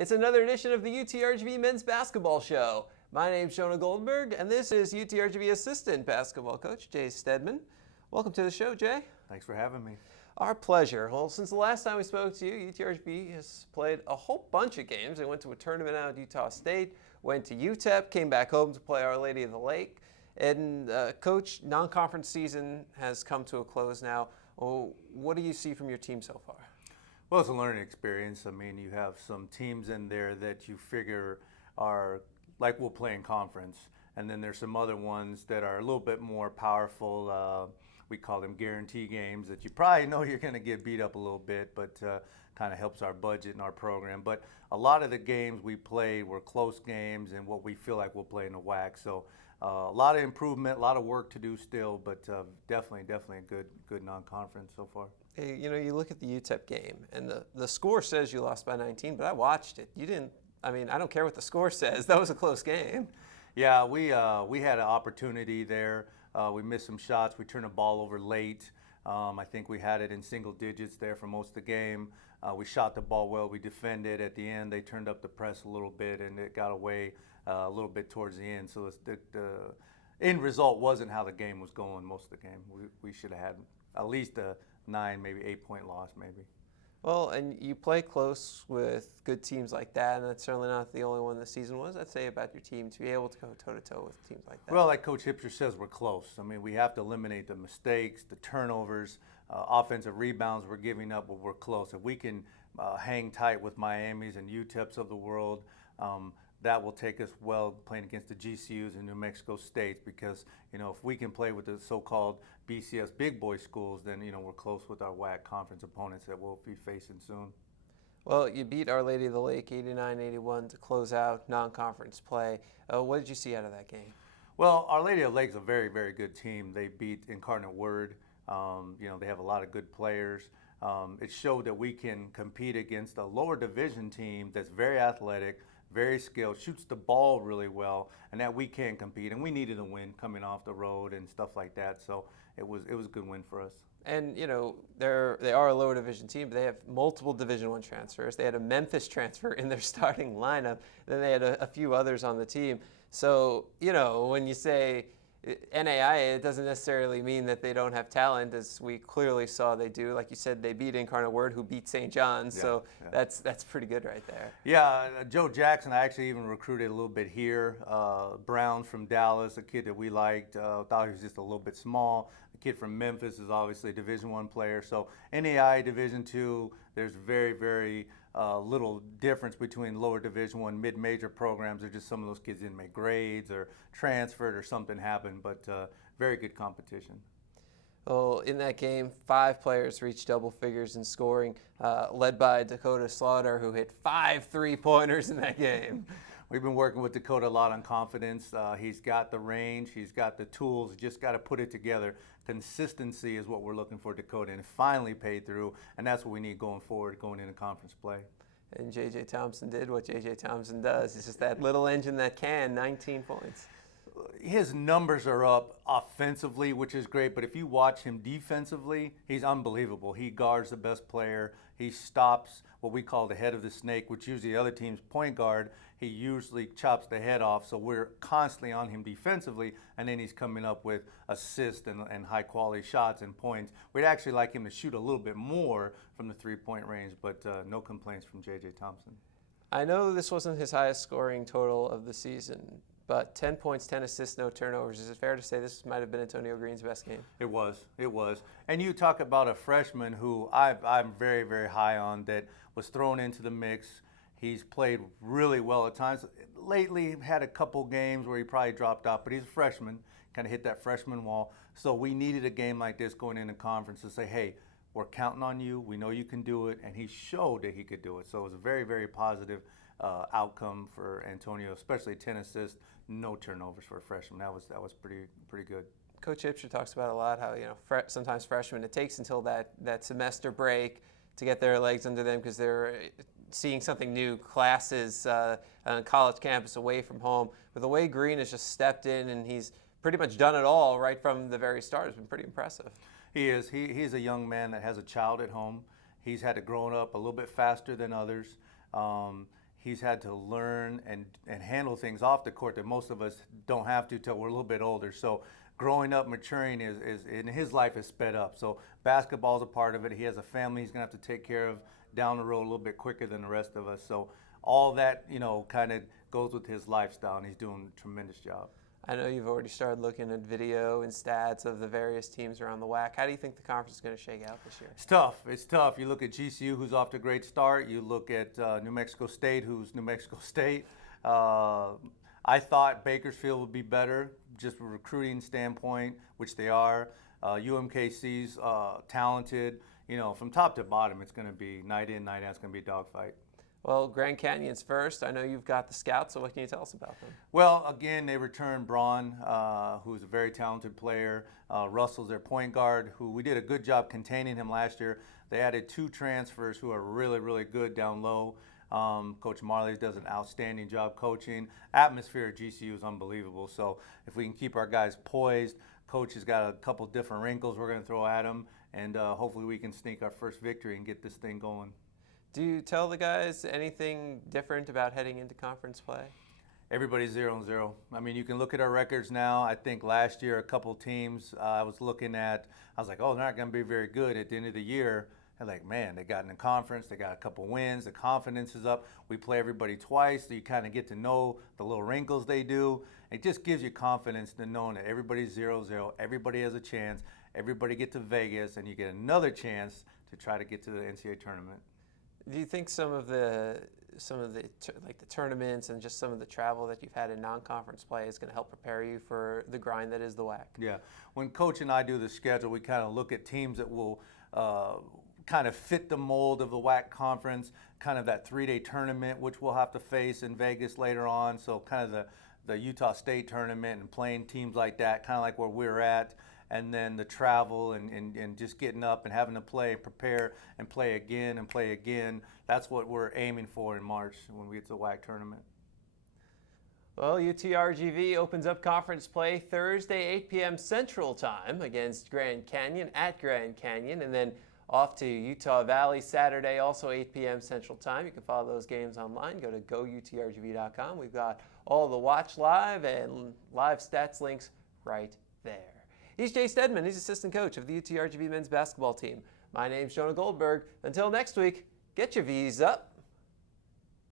It's another edition of the UTRGV Men's Basketball Show. My name's Jonah Goldberg, and this is UTRGV Assistant Basketball Coach Jai Steadman. Welcome to the show, Jay. Thanks for having me. Our pleasure. Well, since the last time we spoke to you, UTRGV has played a whole bunch of games. They went to a tournament out at Utah State, went to UTEP, came back home to play Our Lady of the Lake. And Coach, non-conference season has come to a close now. Well, what do you see from your team so far? Well, it's a learning experience. I mean, you have some teams in there that you figure are like we'll play in conference, and then there's some other ones that are a little bit more powerful. We call them guarantee games that you probably know you're going to get beat up a little bit, but kind of helps our budget and our program. But a lot of the games we played were close games and what we feel like we'll play in the WAC. So a lot of improvement, a lot of work to do still, but definitely a good non-conference so far. Hey, you know, you look at the UTEP game, and the score says you lost by 19, but I watched it. You didn't. I mean, I don't care what the score says. That was a close game. Yeah, we had an opportunity there. We missed some shots. We turned the ball over late. I think we had it in single digits there for most of the game. We shot the ball well. We defended. At the end, they turned up the press a little bit, and it got away a little bit towards the end. So the end result wasn't how the game was going most of the game. We should have had at least a 9, maybe 8-point loss, maybe. Well, and you play close with good teams like that, and that's certainly not the only one this season was. I'd say about your team to be able to go toe-to-toe with teams like that. Well, like Coach Hipsher says, we're close. I mean, we have to eliminate the mistakes, the turnovers, offensive rebounds we're giving up, but we're close. If we can hang tight with Miamis and UTEPs of the world, that will take us well playing against the GCUs and New Mexico States, because, you know, if we can play with the so-called BCS big boy schools, then, you know, we're close with our WAC conference opponents that we'll be facing soon. Well, you beat Our Lady of the Lake 89-81 to close out non-conference play. What did you see out of that game? Well, Our Lady of the Lake is a very good team. They beat Incarnate Word. You know, they have a lot of good players. It showed that we can compete against a lower division team that's very athletic, very skilled, shoots the ball really well, and that we can compete. And we needed a win coming off the road and stuff like that. So it was a good win for us. And, you know, they are a lower division team, but they have multiple Division I transfers. They had a Memphis transfer in their starting lineup. Then they had a few others on the team. So, you know, when you say NAIA, it doesn't necessarily mean that they don't have talent, as we clearly saw they do. Like you said, they beat Incarnate Word, who beat St. John's, so that's pretty good right there. Yeah, Joe Jackson, I actually even recruited a little bit here. Brown from Dallas, a kid that we liked, thought he was just a little bit small. The kid from Memphis is obviously a Division I player. So NAIA Division II, there's very little difference between lower Division I mid-major programs. They're just some of those kids didn't make grades or transferred or something happened, but very good competition. Well, in that game, 5 players reached double figures in scoring, led by Dakota Slaughter, who hit 5 3-pointers in that game. We've been working with Dakota a lot on confidence. He's got the range, he's got the tools, just got to put it together. Consistency is what we're looking for Dakota, and it finally paid through, and that's what we need going forward, going into conference play. And J.J. Thompson did what J.J. Thompson does. It's just that little engine that can, 19 points. His numbers are up offensively, which is great, but if you watch him defensively, he's unbelievable. He guards the best player. He stops what we call the head of the snake, which usually the other team's point guard. He usually chops the head off, so we're constantly on him defensively, and then he's coming up with assists and high-quality shots and points. We'd actually like him to shoot a little bit more from the three-point range, but no complaints from J.J. Thompson. I know this wasn't his highest scoring total of the season, but 10 points, 10 assists, no turnovers. Is it fair to say this might have been Antonio Green's best game? It was. And you talk about a freshman who I'm very high on, that was thrown into the mix. He's played really well at times. Lately, had a couple games where he probably dropped off, but he's a freshman, kind of hit that freshman wall. So we needed a game like this going into conference to say, hey, we're counting on you. We know you can do it. And he showed that he could do it. So it was a very positive outcome for Antonio, especially 10 assists, no turnovers for a freshman. That was pretty good. Coach Hipsher talks about a lot how, you know, sometimes freshmen, it takes until that semester break to get their legs under them because they're seeing something new, classes on college campus away from home. But the way Green has just stepped in and he's pretty much done it all right from the very start has been pretty impressive. He is. He's a young man that has a child at home. He's had to grow up a little bit faster than others. he's had to learn and handle things off the court that most of us don't have to till we're a little bit older. So growing up, maturing is in his life is sped up. So basketball's a part of it. He has a family he's gonna have to take care of down the road a little bit quicker than the rest of us. So all that, kind of goes with his lifestyle, and he's doing a tremendous job. I know you've already started looking at video and stats of the various teams around the WAC. How do you think the conference is going to shake out this year? It's tough. It's tough. You look at GCU, who's off to a great start. You look at New Mexico State, who's New Mexico State. I thought Bakersfield would be better, just from a recruiting standpoint, which they are. UMKC's talented. From top to bottom, it's going to be night in, night out. It's going to be a dogfight. Well, Grand Canyon's first. I know you've got the scouts, so what can you tell us about them? Well, again, they returned Braun, who's a very talented player. Russell's their point guard, who we did a good job containing him last year. They added 2 transfers who are really, really good down low. Coach Marley does an outstanding job coaching. Atmosphere at GCU is unbelievable. So if we can keep our guys poised, Coach has got a couple different wrinkles we're going to throw at him, and hopefully we can sneak our first victory and get this thing going. Do you tell the guys anything different about heading into conference play? Everybody's 0-0. I mean, you can look at our records now. I think last year a couple teams I was looking at, I was like, oh, they're not going to be very good at the end of the year. And like, man, they got in the conference, they got a couple wins, the confidence is up. We play everybody twice, so you kind of get to know the little wrinkles they do. It just gives you confidence to knowing that everybody's 0-0, everybody has a chance, everybody get to Vegas, and you get another chance to try to get to the NCAA tournament. Do you think some of the tournaments and just some of the travel that you've had in non-conference play is going to help prepare you for the grind that is the WAC? Yeah. When Coach and I do the schedule, we kind of look at teams that will kind of fit the mold of the WAC conference, kind of that 3-day tournament, which we'll have to face in Vegas later on. So kind of the Utah State tournament and playing teams like that, kind of like where we're at. And then the travel and just getting up and having to play, prepare, and play again and play again. That's what we're aiming for in March when we get to the WAC tournament. Well, UTRGV opens up conference play Thursday, 8 p.m. Central Time against Grand Canyon at Grand Canyon, and then off to Utah Valley Saturday, also 8 p.m. Central Time. You can follow those games online. Go to GoUTRGV.com. We've got all the watch live and live stats links right there. He's Jai Steadman. He's assistant coach of the UTRGV men's basketball team. My name's Jonah Goldberg. Until next week, get your V's up.